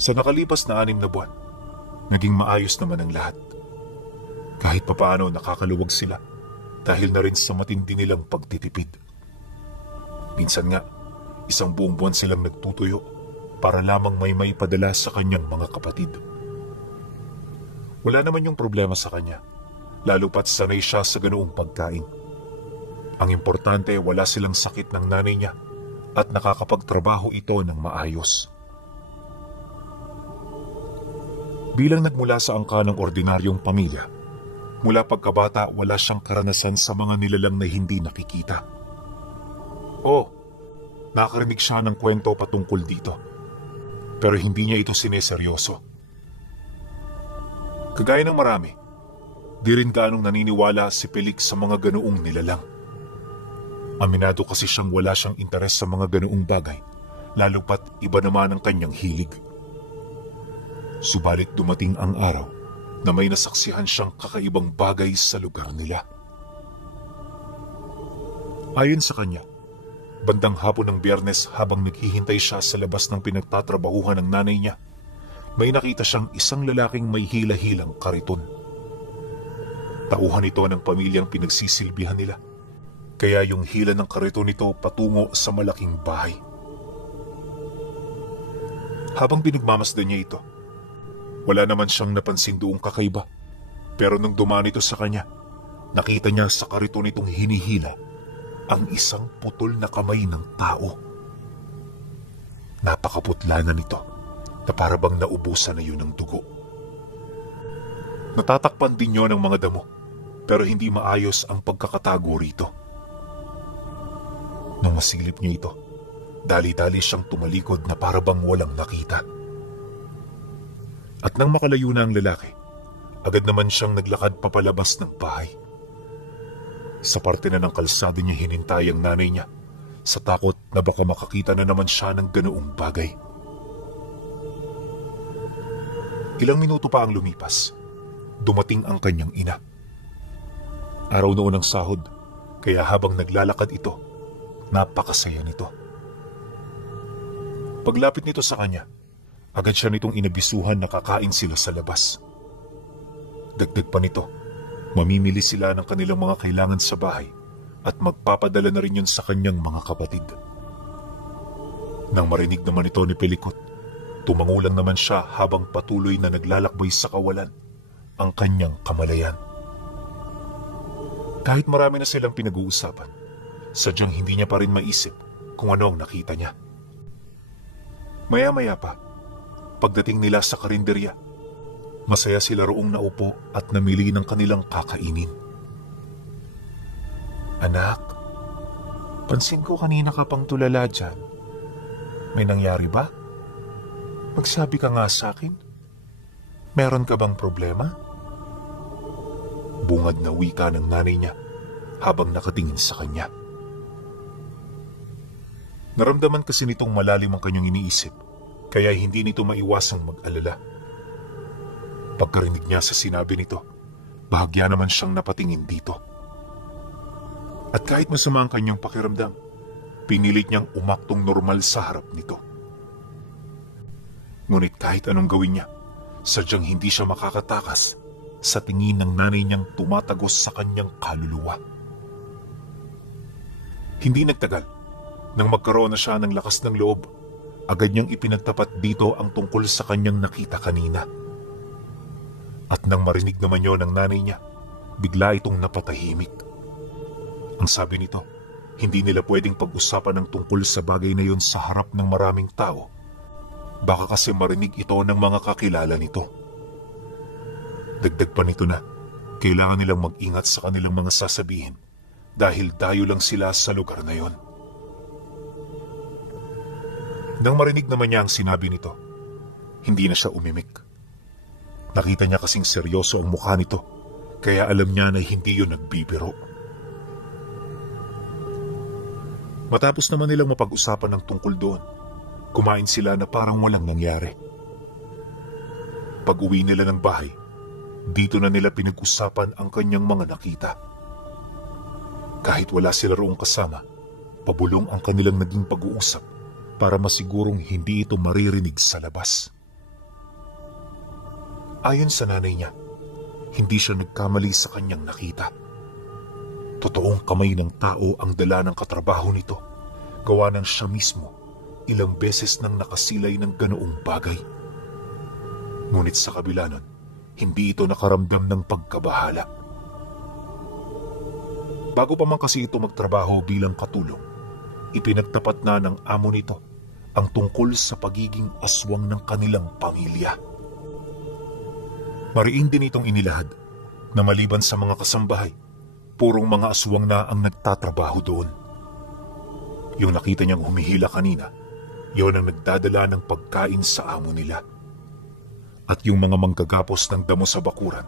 Sa nakalipas na 6 na buwan, naging maayos naman ang lahat. Kahit papaano nakakaluwag sila dahil na rin sa matindi nilang pagtitipid. Minsan nga, isang buong buwan silang nagtutuyo para lamang may maipadala sa kanyang mga kapatid. Wala naman yung problema sa kanya, lalo pat sanay siya sa ganoong pagkain. Ang importante, wala silang sakit ng nanay niya at nakakapagtrabaho ito ng maayos. Bilang nagmula sa angka ng ordinaryong pamilya, mula pagkabata wala siyang karanasan sa mga nilalang na hindi nakikita. Nakarinig siya ng kwento patungkol dito, pero hindi niya ito sineseryoso. Kagaya ng marami, di rin gaanong naniniwala si Felix sa mga ganoong nilalang. Aminado kasi wala siyang interes sa mga ganoong bagay, lalo pat iba naman ang kanyang hilig. Subalit dumating ang araw na may nasaksihan siyang kakaibang bagay sa lugar nila. Ayon sa kanya, bandang hapon ng Biyernes habang naghihintay siya sa labas ng pinagtatrabahuhan ng nanay niya, may nakita siyang isang lalaking may hila-hilang kariton. Tauhan ito ng pamilyang pinagsisilbihan nila, kaya yung hila ng kariton nito patungo sa malaking bahay. Habang pinagmamasdan niya ito, wala naman siyang napansin doong kakaiba, pero nung dumaan ito sa kanya, nakita niya sa kariton nitong hinihila ang isang putol na kamay ng tao. Napakaputla na nito na parabang naubusan na yun ng dugo. Natatakpan din yun ng mga damo, pero hindi maayos ang pagkakatago rito. Nang masilip niya ito, dali-dali siyang tumalikod na parabang walang nakita. At nang makalayo na ang lalaki, agad naman siyang naglakad papalabas ng bahay. Sa parte na ng kalsada niya hinintay ang nanay niya sa takot na baka makakita na naman siya ng ganoong bagay. Ilang minuto pa ang lumipas, dumating ang kanyang ina. Araw noon ng sahod, kaya habang naglalakad ito, napakasaya nito. Paglapit nito sa kanya, agad siya nitong inabisuhan na kakain sila sa labas. Dagdag pa nito, mamimili sila ng kanilang mga kailangan sa bahay at magpapadala na rin yun sa kanyang mga kapatid. Nang marinig naman ito ni Pelikot, tumangulang naman siya habang patuloy na naglalakbay sa kawalan ang kanyang kamalayan. Kahit marami na silang pinag-uusapan, sadyang hindi niya pa rin maisip kung ano ang nakita niya. Maya-maya pa, pagdating nila sa karinderya, masaya sila roong naupo at namili ng kanilang kakainin. Anak, pansin ko kanina ka pang tulala dyan. May nangyari ba? Magsabi ka nga sa akin. Meron ka bang problema? Bungad na wika ng nanay niya habang nakatingin sa kanya. Naramdaman kasi nitong malalim ang kanyang iniisip, kaya hindi nito maiwasang mag-alala. Pagkarinig niya sa sinabi nito, bahagya naman siyang napatingin dito. At kahit masama ang kanyang pakiramdam, pinilit niyang umaktong normal sa harap nito. Ngunit kahit anong gawin niya, sadyang hindi siya makakatakas sa tingin ng nanay niyang tumatagos sa kanyang kaluluwa. Hindi nagtagal, nang magkaroon na siya ng lakas ng loob, agad niyang ipinagtapat dito ang tungkol sa kanyang nakita kanina. At nang marinig naman yon ng nanay niya, bigla itong napatahimik. Ang sabi nito, hindi nila pwedeng pag-usapan ng tungkol sa bagay na yon sa harap ng maraming tao. Baka kasi marinig ito ng mga kakilala nito. Dagdag pa nito na, kailangan nilang mag-ingat sa kanilang mga sasabihin dahil dayo lang sila sa lugar na yon. Nang marinig naman niya ang sinabi nito, hindi na siya umimik. Nakita niya kasing seryoso ang mukha nito, kaya alam niya na hindi yun nagbibiro. Matapos naman nilang mapag-usapan ng tungkol doon, kumain sila na parang walang nangyari. Pag-uwi nila ng bahay, dito na nila pinag-usapan ang kanyang mga nakita. Kahit wala sila roong kasama, pabulong ang kanilang naging pag-uusap para masigurong hindi ito maririnig sa labas. Ayon sa nanay niya, hindi siya nagkamali sa kanyang nakita. Totoong kamay ng tao ang dala ng katrabaho nito, gawa ng siya mismo ilang beses nang nakasilay ng ganoong bagay. Ngunit sa kabila nun, hindi ito nakaramdam ng pagkabahala. Bago pa man kasi ito magtrabaho bilang katulong, ipinagtapat na ng amo nito ang tungkol sa pagiging aswang ng kanilang pamilya. Mariing din itong inilahad na maliban sa mga kasambahay, purong mga aswang na ang nagtatrabaho doon. Yung nakita niyang humihila kanina, yon ang nagdadala ng pagkain sa amo nila. At yung mga manggagapos ng damo sa bakuran,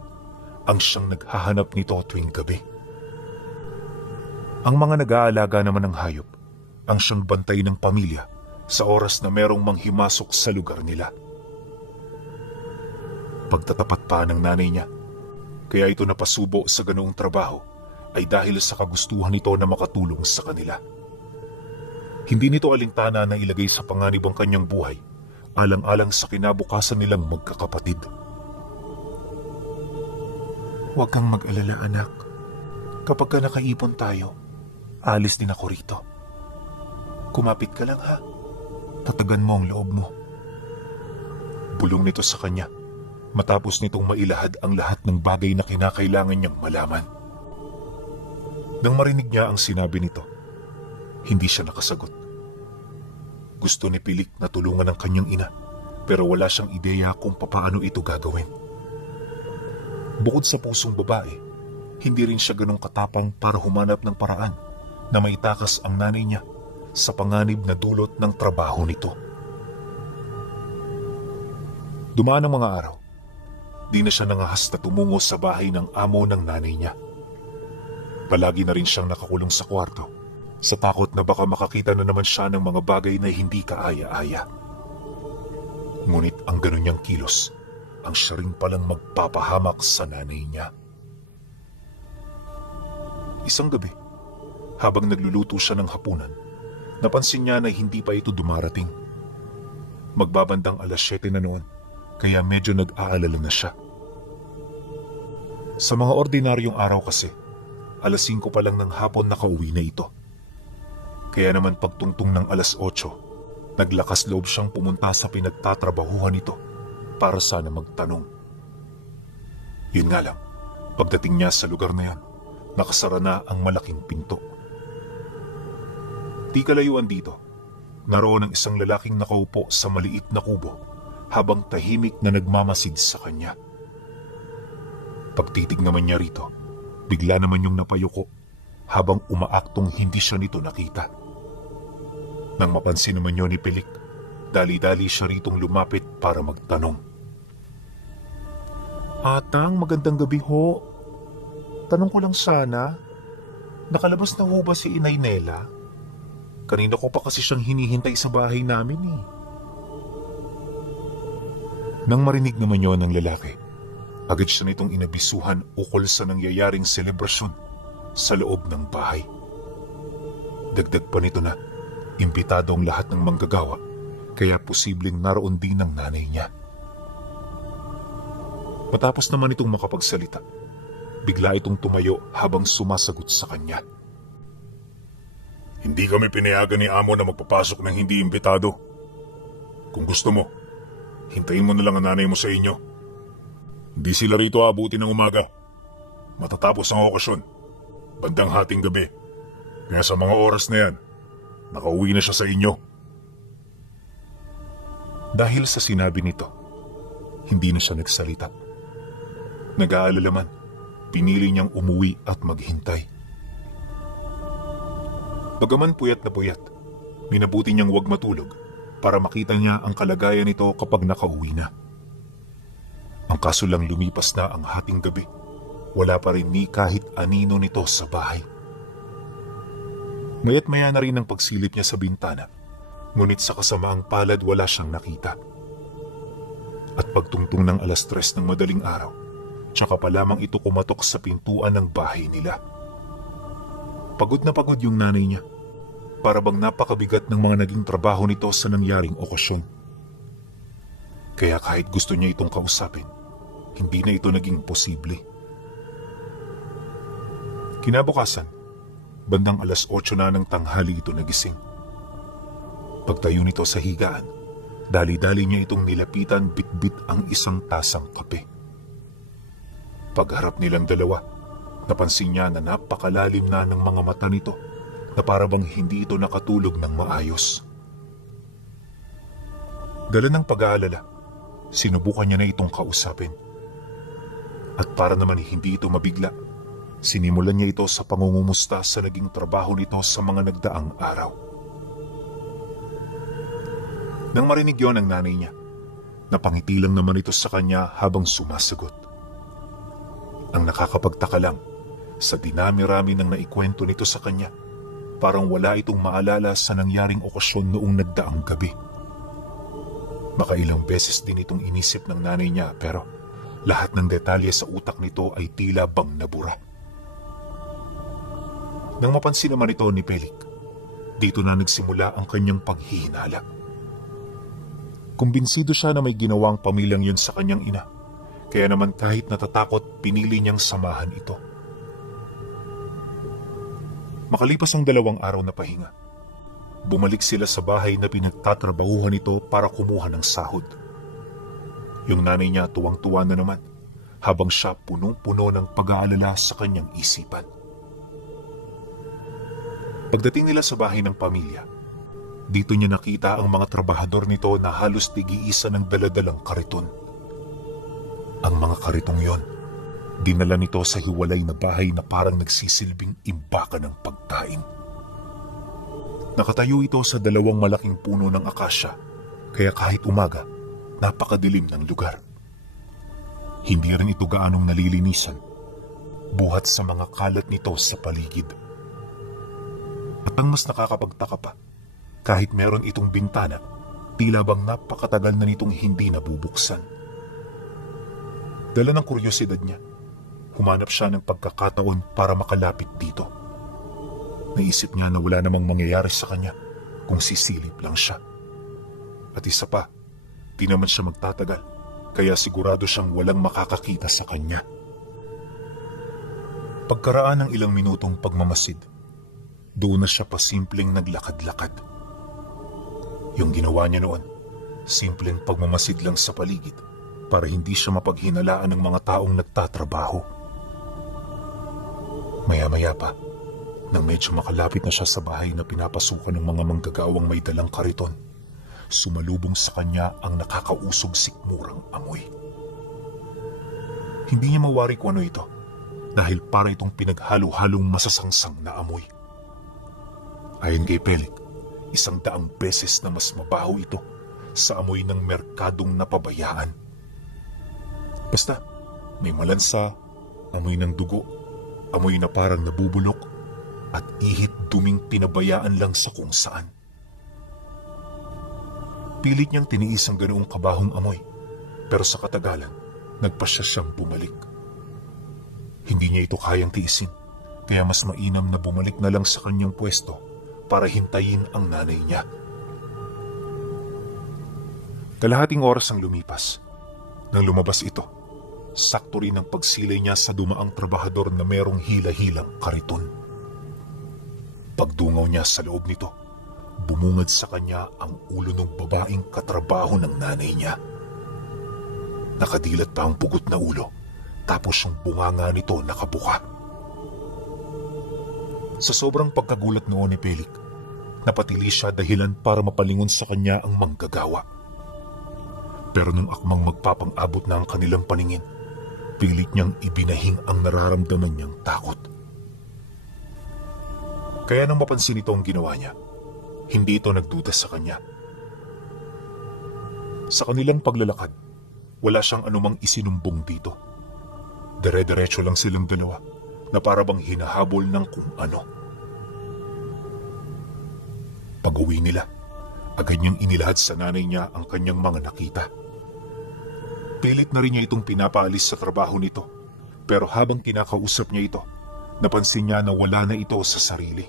ang siyang naghahanap nito tuwing gabi. Ang mga nag-aalaga naman ng hayop, ang siyang bantay ng pamilya sa oras na merong manghimasok sa lugar nila. Pagtatapat pa ng nanay niya, kaya ito napasubo sa ganoong trabaho ay dahil sa kagustuhan nito na makatulong sa kanila. Hindi nito alintana na ilagay sa panganib ang kanyang buhay, alang-alang sa kinabukasan nilang magkakapatid. Huwag kang mag-alala, anak. Kapag ka nakaipon tayo, alis din ako rito. Kumapit ka lang, ha? Tatagan mo ang loob mo. Bulong nito sa kanya matapos nitong mailahad ang lahat ng bagay na kinakailangan niyang malaman. Nang marinig niya ang sinabi nito, hindi siya nakasagot. Gusto ni Pilik na tulungan ang kanyang ina, pero wala siyang ideya kung papaano ito gagawin. Bukod sa pusong babae, hindi rin siya ganong katapang para humanap ng paraan na maitakas ang nanay niya sa panganib na dulot ng trabaho nito. Dumaan ang mga araw. Di na siya nangahas na tumungo sa bahay ng amo ng nanay niya. Palagi na rin siyang nakakulong sa kwarto sa takot na baka makakita na naman siya ng mga bagay na hindi kaaya-aya. Ngunit ang ganun niyang kilos ang siya rin palang magpapahamak sa nanay niya. Isang gabi, habang nagluluto siya ng hapunan, napansin niya na hindi pa ito dumarating. Magbabandang 7:00 na noon, kaya medyo nag-aalala na siya. Sa mga ordinaryong araw kasi, 5:00 pa lang ng hapon nakauwi na ito. Kaya naman pagtungtong ng 8:00, naglakas loob siyang pumunta sa pinagtatrabahuhan nito para sana magtanong. Yun nga lang, pagdating niya sa lugar na yan, nakasara na ang malaking pinto. Di kalayuan dito, naroon ang isang lalaking nakaupo sa maliit na kubo habang tahimik na nagmamasid sa kanya. Pagtitig naman niya rito, bigla naman yung napayuko habang umaaktong hindi siya nito nakita. Nang mapansin naman yun ni Pilik, dali-dali siya ritong lumapit para magtanong. Atang, magandang gabi ho. Tanong ko lang sana, nakalabas na ho ba si Inay Nela? Kanina ko pa kasi siyang hinihintay sa bahay namin eh. Nang marinig naman yun ng lalaki, agad siya nitong inabisuhan ukol sa nangyayaring selebrasyon sa loob ng bahay. Dagdag pa nito na, imbitado ang lahat ng manggagawa, kaya posibleng naroon din ang nanay niya. Matapos naman itong makapagsalita, bigla itong tumayo habang sumasagot sa kanya. Hindi kami pinayagan ni Amo na magpapasok ng hindi imbitado. Kung gusto mo, hintayin mo na lang ang nanay mo sa inyo. Hindi sila rito aabuti ng umaga. Matatapos ang okasyon, bandang hating gabi. Kaya sa mga oras na yan, nakauwi na siya sa inyo. Dahil sa sinabi nito, hindi na siya nagsalita. Nag-aalala man, pinili niyang umuwi at maghintay. Bagaman puyat na puyat, minabuti niyang huwag matulog para makita niya ang kalagayan nito kapag nakauwi na. Ang kaso lang lumipas na ang hating gabi, wala pa rin ni kahit anino nito sa bahay. Maya't maya na rin ang pagsilip niya sa bintana, ngunit sa kasamaang palad wala siyang nakita. At pagtungtong ng 3:00 ng madaling araw, tsaka pa lamang ito kumatok sa pintuan ng bahay nila. Pagod na pagod yung nanay niya, para bang napakabigat ng mga naging trabaho nito sa nangyaring okasyon. Kaya kahit gusto niya itong kausapin, hindi na ito naging posible. Kinabukasan, bandang 8:00 na ng tanghali ito nagising. Pagtayo nito sa higaan, dali-dali niya itong nilapitan bitbit ang isang tasang kape. Pagharap nilang dalawa, napansin niya na napakalalim na ng mga mata nito na para bang hindi ito nakatulog ng maayos. Dala ng pag-aalala, sinubukan niya na itong kausapin. At para naman hindi ito mabigla, sinimulan niya ito sa pangungumusta sa naging trabaho nito sa mga nagdaang araw. Nang marinig yon ng nanay niya, napangiti lang naman ito sa kanya habang sumasagot. Ang nakakapagtaka lang, sa dinami-rami ng naikwento nito sa kanya, parang wala itong maalala sa nangyaring okasyon noong nagdaang gabi. Makailang beses din itong inisip ng nanay niya pero lahat ng detalye sa utak nito ay tila bang nabura. Nang mapansin naman ito ni Pelik, dito na nagsimula ang kanyang paghihinala. Kumbinsido siya na may ginawang pamilyang yun sa kanyang ina, kaya naman kahit natatakot pinili niyang samahan ito. Makalipas ang 2 araw na pahinga, bumalik sila sa bahay na pinagtatrabahuhan nito para kumuha ng sahod. Yung nanay niya tuwang-tuwa na naman habang siya punong-puno ng pag-aalala sa kanyang isipan. Pagdating nila sa bahay ng pamilya, dito niya nakita ang mga trabahador nito na halos tig-iisa ng daladalang kariton. Ang mga karitong yon, dinala nito sa hiwalay na bahay na parang nagsisilbing imbakan ng pagkain. Nakatayo ito sa 2 malaking puno ng akasya, kaya kahit umaga, napakadilim ng lugar. Hindi rin ito gaanong nalilinisan, buhat sa mga kalat nito sa paligid. At ang mas nakakapagtaka pa, kahit meron itong bintana, tila bang napakatagal na nitong hindi nabubuksan. Dala ng kuryosidad niya, humanap siya ng pagkakataon para makalapit dito. Naisip niya na wala namang mangyayari sa kanya kung sisilip lang siya. At isa pa, di naman siya magtatagal, kaya sigurado siyang walang makakakita sa kanya. Pagkaraan ng ilang minutong pagmamasid, doon na siya pasimpleng naglakad-lakad. Yung ginawa niya noon, simpleng pagmamasid lang sa paligid para hindi siya mapaghinalaan ng mga taong nagtatrabaho. Maya-maya pa, nang medyo makalapit na siya sa bahay na pinapasukan ng mga manggagawang may dalang kariton, sumalubong sa kanya ang nakakausog sikmurang amoy. Hindi niya mawari kung ano ito dahil para itong pinaghalo-halong masasangsang na amoy. Ayon kay Pelik, 100 beses na mas mabaho ito sa amoy ng merkadong napabayaan. Basta, may malansa, amoy ng dugo, amoy na parang nabubulok, at ihit duming pinabayaan lang sa kung saan. Pilit niyang tiniis ang ganoong kabahong amoy, pero sa katagalan, nagpasya siyang bumalik. Hindi niya ito kayang tiisin, kaya mas mainam na bumalik na lang sa kanyang pwesto para hintayin ang nanay niya. Kalahating oras ang lumipas. Nang lumabas ito, sakto rin ang pagsilay niya sa dumaang trabahador na merong hila-hilang kariton. Pagdungaw niya sa loob nito, bumungad sa kanya ang ulo ng babaeng katrabaho ng nanay niya. Nakadilat pa ang pugot na ulo, tapos yung bunganga nito nakabuka. Sa sobrang pagkagulat noon ni Pelik, napatili siya dahilan para mapalingon sa kanya ang manggagawa. Pero nung akmang magpapang-abot na ang kanilang paningin, pilit niyang ibinahing ang nararamdaman niyang takot. Kaya nang mapansin ito ang ginawa niya, hindi ito nagduda sa kanya. Sa kanilang paglalakad, wala siyang anumang isinumbong dito. Dire-diretso lang silang dalawa na para bang hinahabol ng kung ano. Pag-uwi nila, agad niyang inilahad sa nanay niya ang kanyang mga nakita. Pilit na rin niya itong pinapaalis sa trabaho nito, pero habang kinakausap niya ito, napansin niya na wala na ito sa sarili.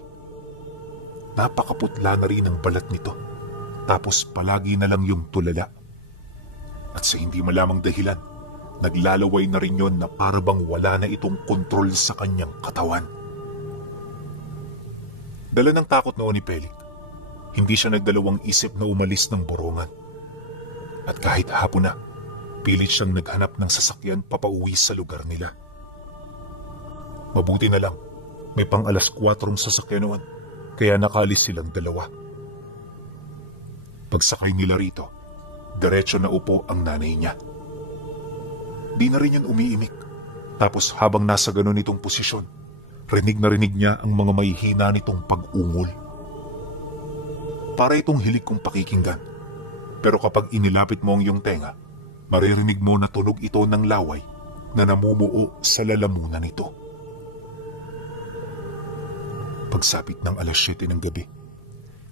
Napakaputla na rin ang balat nito, tapos palagi na lang yung tulala. At sa hindi malamang dahilan, Naglalaway na rin yon na parabang wala na itong kontrol sa kanyang katawan. Dala ng takot noon ni Pelik, hindi siya nagdalawang isip na umalis ng borongan. At kahit hapon na, pilit siyang naghanap ng sasakyan papauwi sa lugar nila. Mabuti na lang, may pang 4:00 sasakyan noon, kaya nakaalis silang dalawa. Pagsakay nila rito, diretso na upo ang nanay niya. Di na rin yan umiimik. Tapos habang nasa ganon itong posisyon, rinig na rinig niya ang mga mahihina nitong pag-ungol. Para itong hilig kong pakikinggan. Pero kapag inilapit mo ang iyong tenga, maririnig mo na tunog ito ng laway na namumuo sa lalamunan nito. Pagsapit ng 7:00 ng gabi,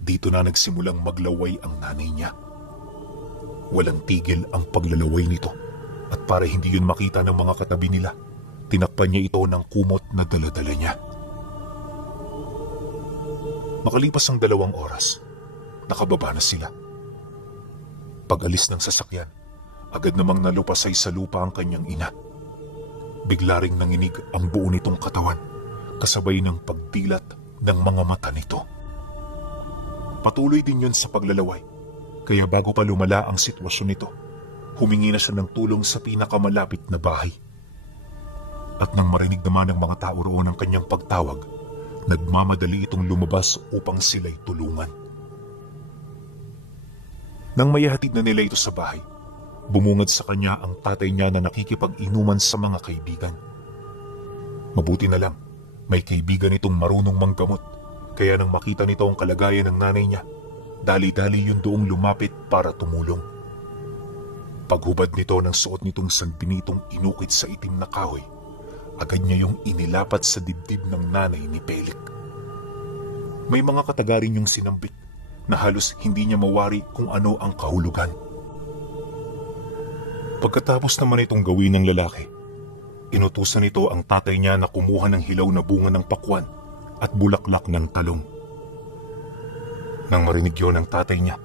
dito na nagsimulang maglaway ang nanay niya. Walang tigil ang paglalaway nito at para hindi yun makita ng mga katabi nila, tinakpan niya ito ng kumot na dala-dala niya. Makalipas ang 2 oras, nakababa na sila. Pag-alis ng sasakyan, agad namang nalupasay sa lupa ang kanyang ina. Bigla ring nanginig ang buo nitong katawan, kasabay ng pagdilat ng mga mata nito. Patuloy din yun sa paglalaway, kaya bago pa lumala ang sitwasyon nito, humingi na siya ng tulong sa pinakamalapit na bahay. At nang marinig naman ng mga tao roon ang kanyang pagtawag, nagmamadali itong lumabas upang sila'y tulungan. Nang maihatid na nila ito sa bahay, bumungad sa kanya ang tatay niya na nakikipag-inuman sa mga kaibigan. Mabuti na lang, may kaibigan itong marunong manggamot, kaya nang makita nito ang kalagayan ng nanay niya, dali-dali yun doong lumapit para tumulong. Paghubad nito ng suot nitong sanbinitong inukit sa itim na kahoy, agad niya yung inilapat sa dibdib ng nanay ni Pelik. May mga katagarin yung sinambit na halos hindi niya mawari kung ano ang kahulugan. Pagkatapos naman itong gawin ng lalaki, inutusan nito ang tatay niya na kumuha ng hilaw na bunga ng pakwan at bulaklak ng talong. Nang marinig yun ng tatay niya,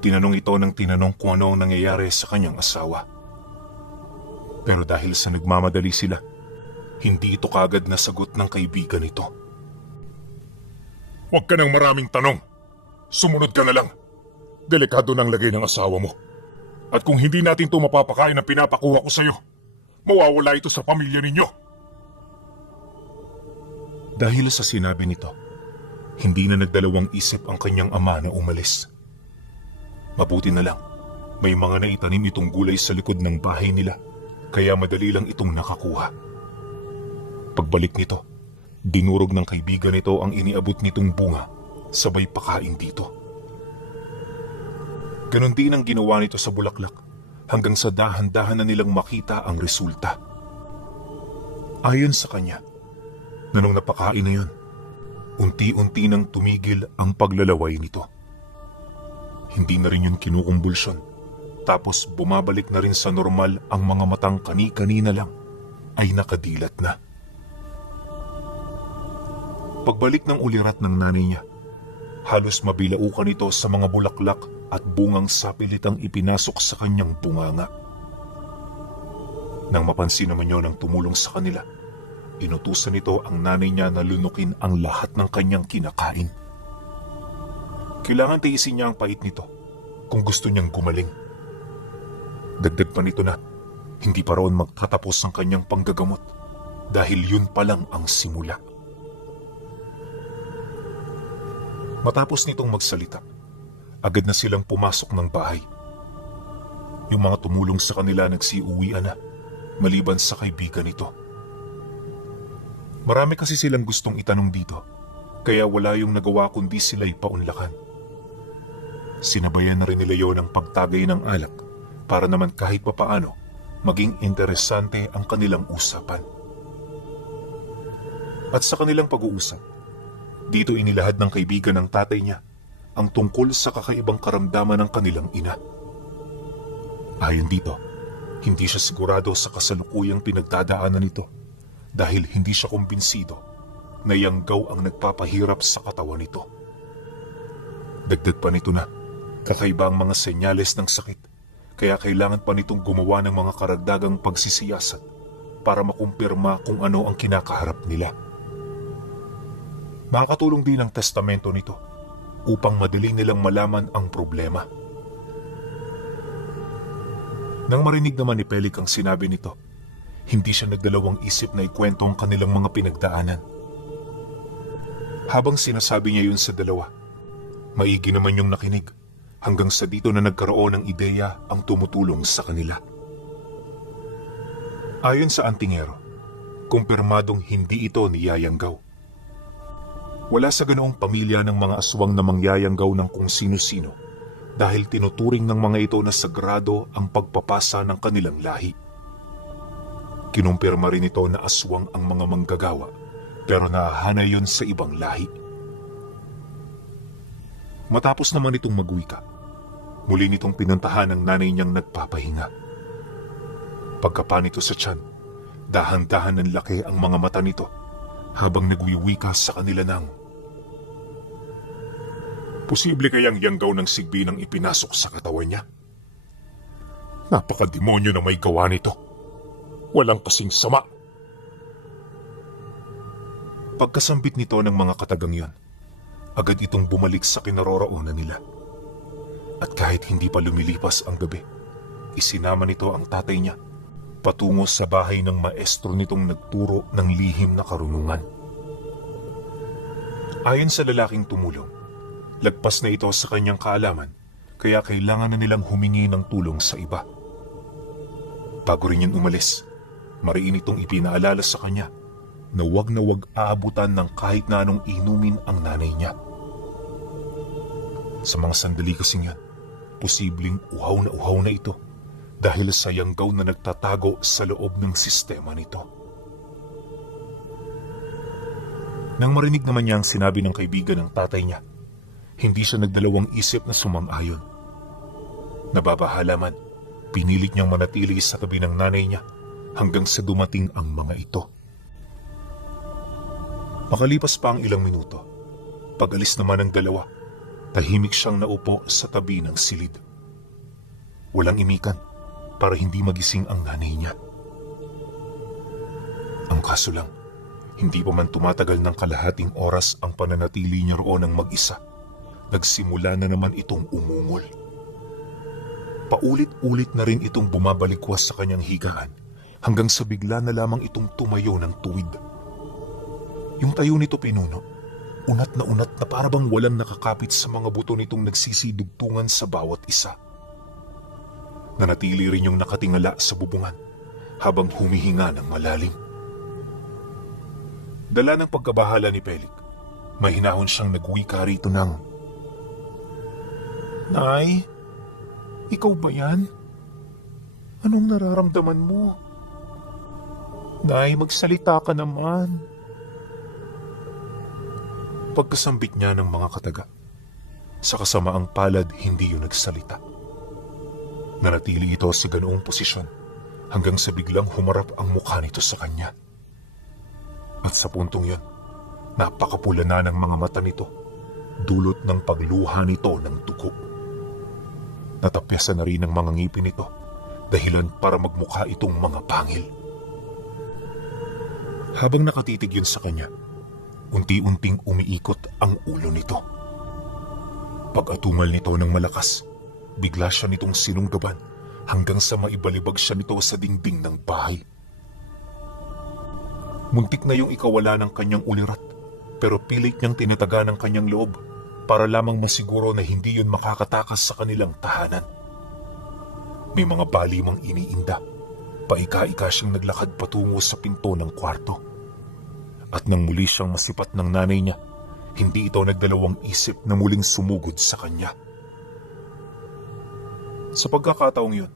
tinanong ito ng tinanong kung ano ang nangyayari sa kanyang asawa. Pero dahil sa nagmamadali sila, hindi ito kagad nasagot ng kaibigan nito. "Huwag ka ng maraming tanong. Sumunod ka na lang. Delikado ng lagay ng asawa mo. At kung hindi natin ito mapapakain ang pinapakuha ko sa iyo, mawawala ito sa pamilya ninyo." Dahil sa sinabi nito, hindi na nagdalawang isip ang kanyang ama na umalis. Mabuti na lang, may mga naitanim itong gulay sa likod ng bahay nila, kaya madali lang itong nakakuha. Pagbalik nito, dinurog ng kaibigan nito ang iniabot nitong bunga, sabay pakain dito. Ganon din ang ginawa nito sa bulaklak, hanggang sa dahan-dahan na nilang makita ang resulta. Ayon sa kanya, nung napakain na yun, unti-unti nang tumigil ang paglalaway nito. Hindi na rin yun kinukumbulsyon, tapos bumabalik na rin sa normal ang mga matang kani-kanina lang ay nakadilat na. Pagbalik ng ulirat ng nanay niya, halos mabilaukan ito sa mga bulaklak at bungang sapilitang ipinasok sa kanyang bunganga. Nang mapansin naman yun ang tumulong sa kanila, inutusan nito ang nanay niya na lunukin ang lahat ng kanyang kinakain. Kailangan tiisin niya ang pait nito kung gusto niyang gumaling. Dagdag pa nito na hindi pa roon magtatapos ang kanyang panggagamot dahil yun pa lang ang simula. Matapos nitong magsalita, agad na silang pumasok ng bahay. Yung mga tumulong sa kanila nagsiuwian na, maliban sa kaibigan nito. Marami kasi silang gustong itanong dito, kaya wala yung nagawa kundi sila'y paunlakan. Sinabayan na rin nila yon ng pagtagay ng alak para naman kahit papaano maging interesante ang kanilang usapan. At sa kanilang pag-uusap, dito inilahad ng kaibigan ng tatay niya ang tungkol sa kakaibang karamdaman ng kanilang ina. Ayon dito, hindi siya sigurado sa kasalukuyang pinagdadaanan nito dahil hindi siya kumbinsido na yanggaw ang nagpapahirap sa katawan nito. Dagdag pa nito na kakaiba ang mga senyales ng sakit, kaya kailangan pa nitong gumawa ng mga karagdagang pagsisiyasat para makumpirma kung ano ang kinakaharap nila. Makakatulong din ang testamento nito upang madali nilang malaman ang problema. Nang marinig naman ni Pelik ang sinabi nito, hindi siya nagdalawang isip na ikwento ang kanilang mga pinagdaanan. Habang sinasabi niya yun sa dalawa, maigi naman yung nakinig hanggang sa dito na nagkaroon ng ideya ang tumutulong sa kanila. Ayon sa antingero, kumpirmadong hindi ito niyayanggaw. Wala sa ganoong pamilya ng mga aswang na mangyayanggaw ng kung sino-sino dahil tinuturing ng mga ito na sagrado ang pagpapasa ng kanilang lahi. Kinumpirma rin ito na aswang ang mga manggagawa pero nahahanay yun sa ibang lahi. Matapos naman itong magwika, muli nitong pinuntahan ng nanay niyang nagpapahinga. Pagkapa nito sa tiyan, dahan-dahan ng laki ang mga mata nito habang nagwiwika sa kanila ng, "Posible kayang yanggaw ng sigbi nang ipinasok sa katawan niya? Napakademonyo na may gawa nito. Walang kasing sama." Pagkasambit nito ng mga katagang yon, agad itong bumalik sa kinaroroonan nila. At kahit hindi pa lumilipas ang gabi, isinama nito ang tatay niya patungo sa bahay ng maestro nitong nagturo ng lihim na karunungan. Ayon sa lalaking tumulong, lagpas na ito sa kanyang kaalaman kaya kailangan na nilang humingi ng tulong sa iba. Bago rin yun umalis, mariin itong ipinaalala sa kanya na wag aabutan ng kahit na anong inumin ang nanay niya. Sa mga sandali kasing yan, posibleng uhaw na ito dahil sa yanggaw na nagtatago sa loob ng sistema nito. Nang marinig naman niya ang sinabi ng kaibigan ng tatay niya, hindi siya nagdalawang isip na sumang-ayon. Nababahala man, pinilit niyang manatili sa tabi ng nanay niya hanggang sa dumating ang mga ito. Makalipas pa ang ilang minuto, pag-alis naman ng dalawa, tahimik siyang naupo sa tabi ng silid. Walang imikan para hindi magising ang nanay niya. Ang kaso lang, hindi pa man tumatagal ng kalahating oras ang pananatili niya roon ng mag-isa, nagsimula na naman itong umungol. Paulit-ulit na rin itong bumabalikwas sa kanyang higaan hanggang sa bigla na lamang itong tumayo ng tuwid. Yung tayo nito pinuno, unat na parabang walang nakakapit sa mga buto nitong nagsisidugtungan sa bawat isa. Nanatili rin yung nakatingala sa bubungan habang humihinga ng malalim. Dala ng pagkabahala ni Pelik, mahinahon siyang nagwika rito ng, "Nay, ikaw ba yan? Anong nararamdaman mo? Nay, magsalita ka naman." Pagkasambit niya ng mga kataga, sa kasamaang palad hindi yun nagsalita. Nanatili ito sa ganoong posisyon hanggang sa biglang humarap ang mukha nito sa kanya. At sa puntong yun, napakapula na ng mga mata nito, dulot ng pagluha nito ng dugo. Natapyasan na rin ng mga ngipin nito, dahilan para magmukha itong mga pangil. Habang nakatitig yun sa kanya, unti-unting umiikot ang ulo nito. Pag-atumal nito ng malakas, bigla siya nitong sinunggaban hanggang sa maibalibag siya nito sa dingding ng bahay. Muntik na yung ikawala ng kanyang ulirat, pero pilit niyang tinataga ng kanyang loob para lamang masiguro na hindi yun makakatakas sa kanilang tahanan. May mga balimang iniinda, paika-ika siyang naglakad patungo sa pinto ng kwarto. At nang muli siyang masipat ng nanay niya, hindi ito nagdalawang isip na muling sumugod sa kanya. Sa pagkakataong yun,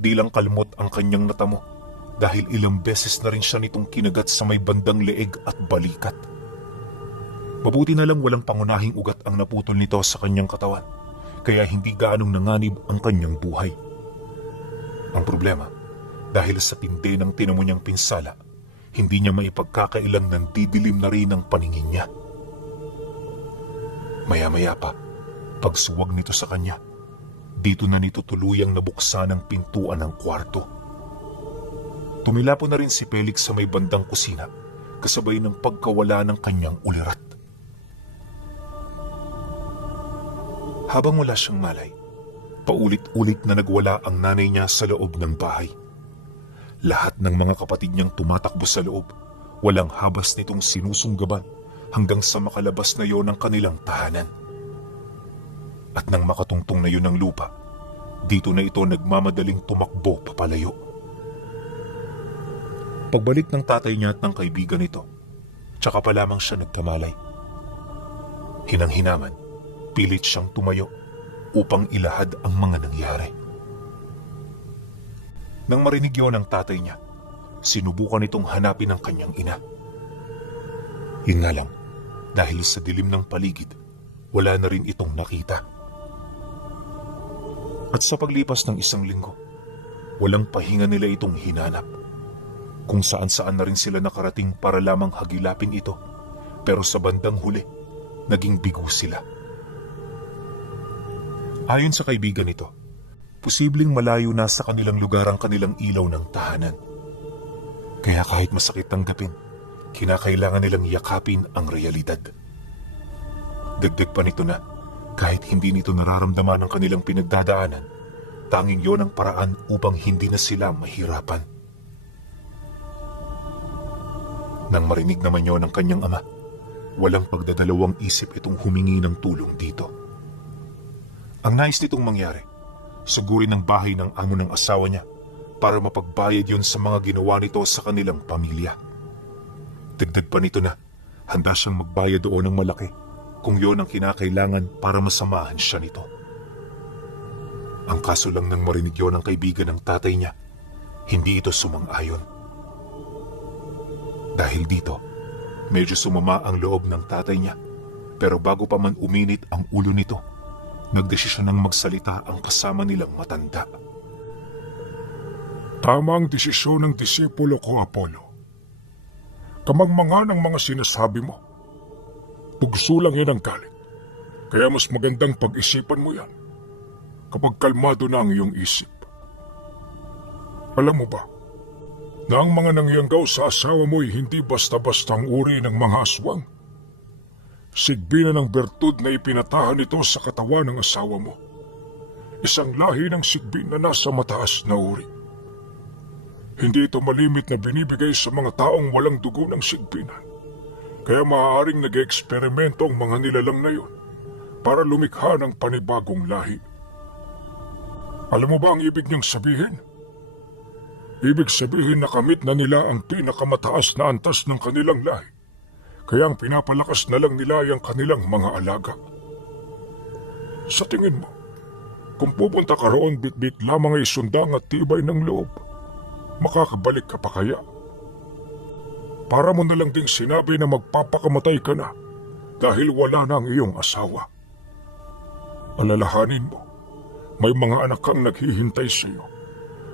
di lang kalmot ang kanyang natamo dahil ilang beses na rin siya nitong kinagat sa may bandang leeg at balikat. Mabuti na lang walang pangunahing ugat ang naputol nito sa kanyang katawan, kaya hindi gaanong nanganib ang kanyang buhay. Ang problema, dahil sa tindi ng tinamo niyang pinsala, hindi niya maipagkakailang nandidilim na rin ang paningin niya. Maya-maya pa, pagsuwag nito sa kanya, Dito na nito tuluyang nabuksan ang pintuan ng kwarto. Tumilapo na rin si Felix sa may bandang kusina, kasabay ng pagkawala ng kanyang ulirat. Habang wala siyang malay, paulit-ulit na nagwala ang nanay niya sa loob ng bahay. Lahat ng mga kapatid niyang tumatakbo sa loob, walang habas nitong sinusunggaban hanggang sa makalabas na yon ang kanilang tahanan. At nang makatungtong na yun ng lupa, dito na ito nagmamadaling tumakbo papalayo. Pagbalik ng tatay niya at ng kaibigan nito, tsaka pa lamang siya nagkamalay. Hinang-hinaman, pilit siyang tumayo upang ilahad ang mga nangyari. Nang marinig yun ng tatay niya, sinubukan itong hanapin ang kanyang ina. Yun nga lang, dahil sa dilim ng paligid, wala na rin itong nakita. At sa paglipas ng isang linggo, walang pahinga nila itong hinanap. Kung saan-saan na rin sila nakarating para lamang hagilapin ito, pero sa bandang huli, naging bigo sila. Ayon sa kaibigan nito, posibleng malayo na sa kanilang lugar ang kanilang ilaw ng tahanan. Kaya kahit masakit tanggapin, kinakailangan nilang yakapin ang realidad. Dagdag pa nito na, kahit hindi nito nararamdaman ang kanilang pinagdadaanan, tanging yon ang paraan upang hindi na sila mahirapan. Nang marinig naman yon ng kanyang ama, walang pagdadalawang isip itong humingi ng tulong dito. Ang nais nitong mangyari, sugurin ang bahay ng amo ng asawa niya para mapagbayad yon sa mga ginawa nito sa kanilang pamilya. Dagdag pa nito na, handa siyang magbayad doon ng malaki kung yon ang kinakailangan para masamahan siya nito. Ang kaso lang nang marinig yon ng kaibigan ng tatay niya, hindi ito sumang-ayon. Dahil dito, medyo sumama ang loob ng tatay niya, pero bago pa man uminit ang ulo nito, nagdesisyon ng magsalita ang kasama nilang matanda. Tama ang desisyon ng disipulo ko, Apollo. Kamangmanga ng mga sinasabi mo. Tugso lang yan ang galit. Kaya mas magandang pag-isipan mo yan kapag kalmado na ang iyong isip. Alam mo ba, na ang mga nangyanggaw sa asawa mo ay hindi basta-bastang uri ng mga aswang. Sigbi na ng bertud na ipinatahan nito sa katawan ng asawa mo. Isang lahi ng sigbi na nasa mataas na uri. Hindi ito malimit na binibigay sa mga taong walang dugo ng sigbinan. Kaya maaaring nag-eksperimento ang mga nilalang na yun para lumikha ng panibagong lahi. Alam mo ba ang ibig niyang sabihin? Ibig sabihin na kamit na nila ang pinakamataas na antas ng kanilang lahi. Kaya ang pinapalakas na lang nila ang kanilang mga alaga. Sa tingin mo, kung pupunta ka roon bit-bit lamang ay sundang at tibay ng loob, makakabalik ka pa kaya? Para mo na lang ding sinabi na magpapakamatay ka na dahil wala na ang iyong asawa. Alalahanin mo, may mga anak kang naghihintay sa iyo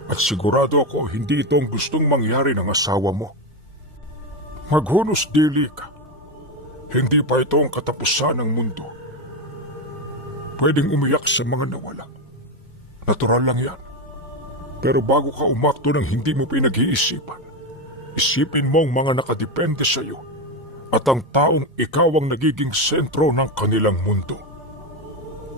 at sigurado ako hindi ito ang gustong mangyari ng asawa mo. Maghunos dili ka. Hindi pa ito ang katapusan ng mundo. Pwedeng umiyak sa mga nawala. Natural lang yan. Pero bago ka umakto ng hindi mo pinag-iisipan, isipin mo ang mga nakadepende sa iyo at ang taong ikaw ang nagiging sentro ng kanilang mundo.